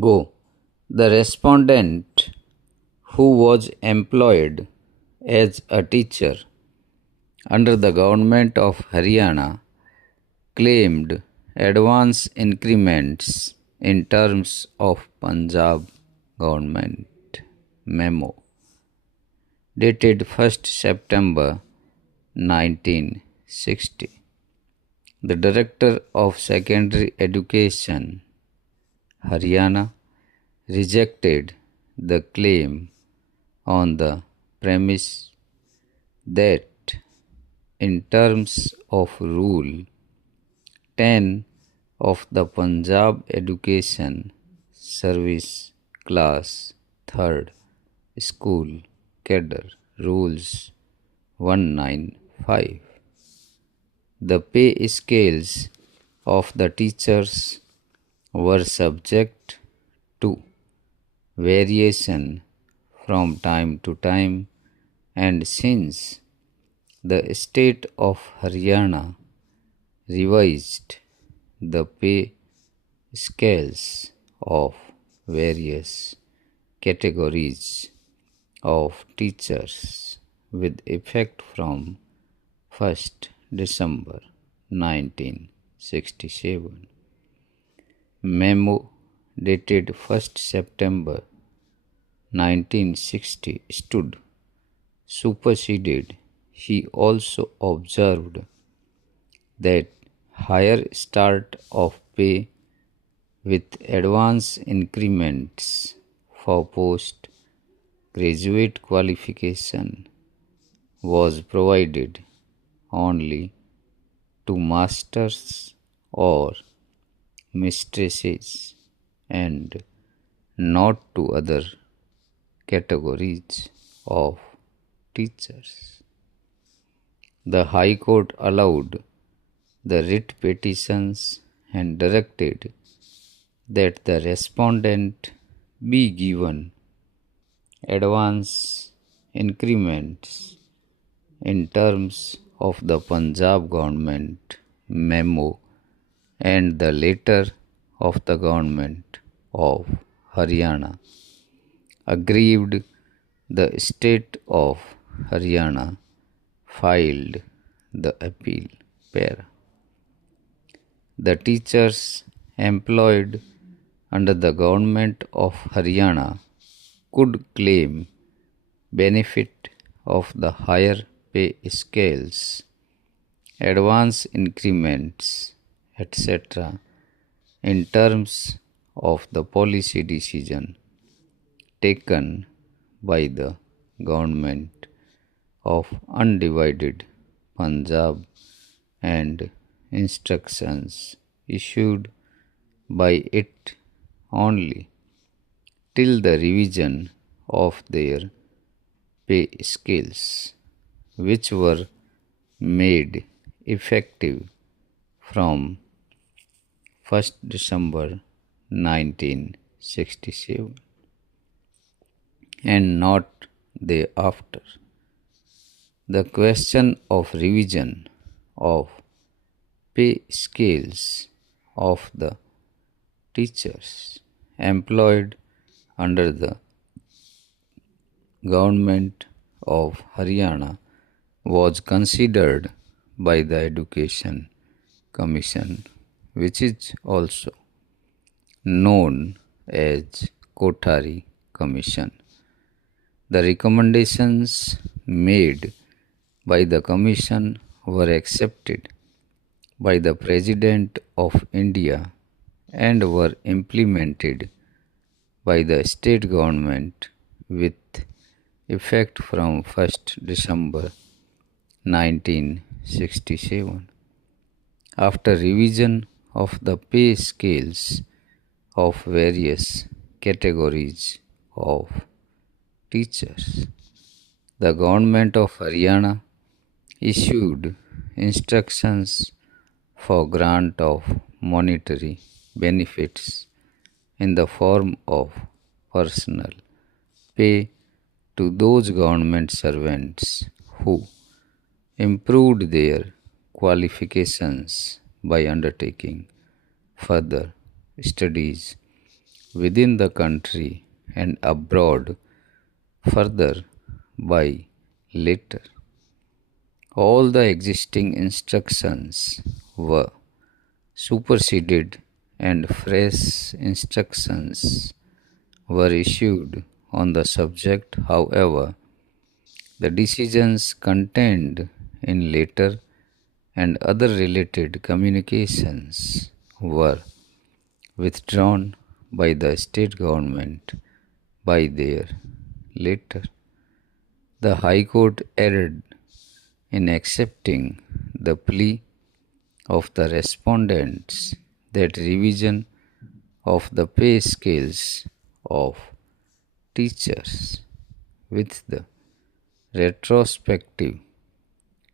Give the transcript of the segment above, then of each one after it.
Go. The respondent who was employed as a teacher under the government of Haryana claimed advance increments in terms of Punjab government memo dated 1st September 1960. The Director of Secondary Education, Haryana, rejected the claim on the premise that in terms of Rule 10 of the Punjab Education Service Class 3rd School Cadre Rules 195, the pay scales of the teachers were subject to variation from time to time, and since the state of Haryana revised the pay scales of various categories of teachers with effect from 1st December 1967. Memo dated 1st September 1960 stood superseded. He also observed that higher start of pay with advance increments for post-graduate qualification was provided only to masters or mistresses and not to other categories of teachers. The High Court allowed the writ petitions and directed that the respondent be given advance increments in terms of the Punjab government memo and the letter of the government of Haryana. Aggrieved, the state of Haryana filed the appeal. The teachers employed under the government of Haryana could claim benefit of the higher pay scales, advance increments, etc. in terms of the policy decision taken by the government of undivided Punjab and instructions issued by it only till the revision of their pay scales, which were made effective from 1st December 1967 and not thereafter. The question of revision of pay scales of the teachers employed under the government of Haryana was considered by the Education Commission, which is also known as Kothari Commission. The recommendations made by the Commission were accepted by the President of India and were implemented by the state government with effect from 1st December 1967. After revision of the pay scales of various categories of teachers, the government of Haryana issued instructions for grant of monetary benefits in the form of personal pay to those government servants who improved their qualifications by undertaking further studies within the country and abroad further by letter. All the existing instructions were superseded and fresh instructions were issued on the subject. However, the decisions contained in letter and other related communications were withdrawn by the state government by their letter. The High Court erred in accepting the plea of the respondents that revision of the pay scales of teachers with the retrospective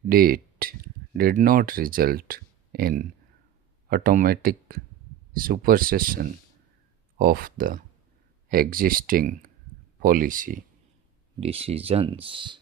date did not result in automatic supersession of the existing policy decisions.